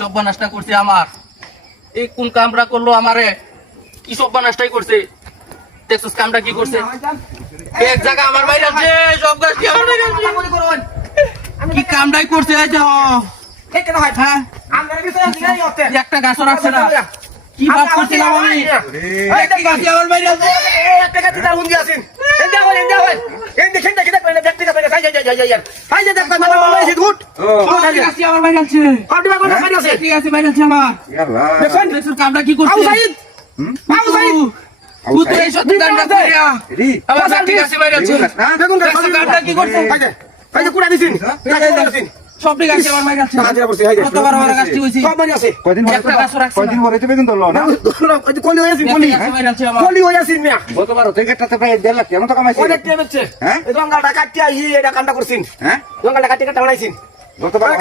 সর্বনাশটা করছে আমার। এই কোন কামরা করলো আমারে, কি সর্বনাশটাই করছে। দেখছিস কামটা কি করছে, এক জায়গা আমার বাইরে আছে, সব গাছ কি আমার বাইরে আছে। কি কামটাই করছে, এই যে হ্যাঁ একটা গাছও রাখছে না। কি বাদ করছিলাম আমি, একটা গাছই আমার বাইরে আছে। আমার বাইরে আছে, ঠিক আছে বাইরে আছে আমার। দেখছিস কামটা কি করছে। গতবার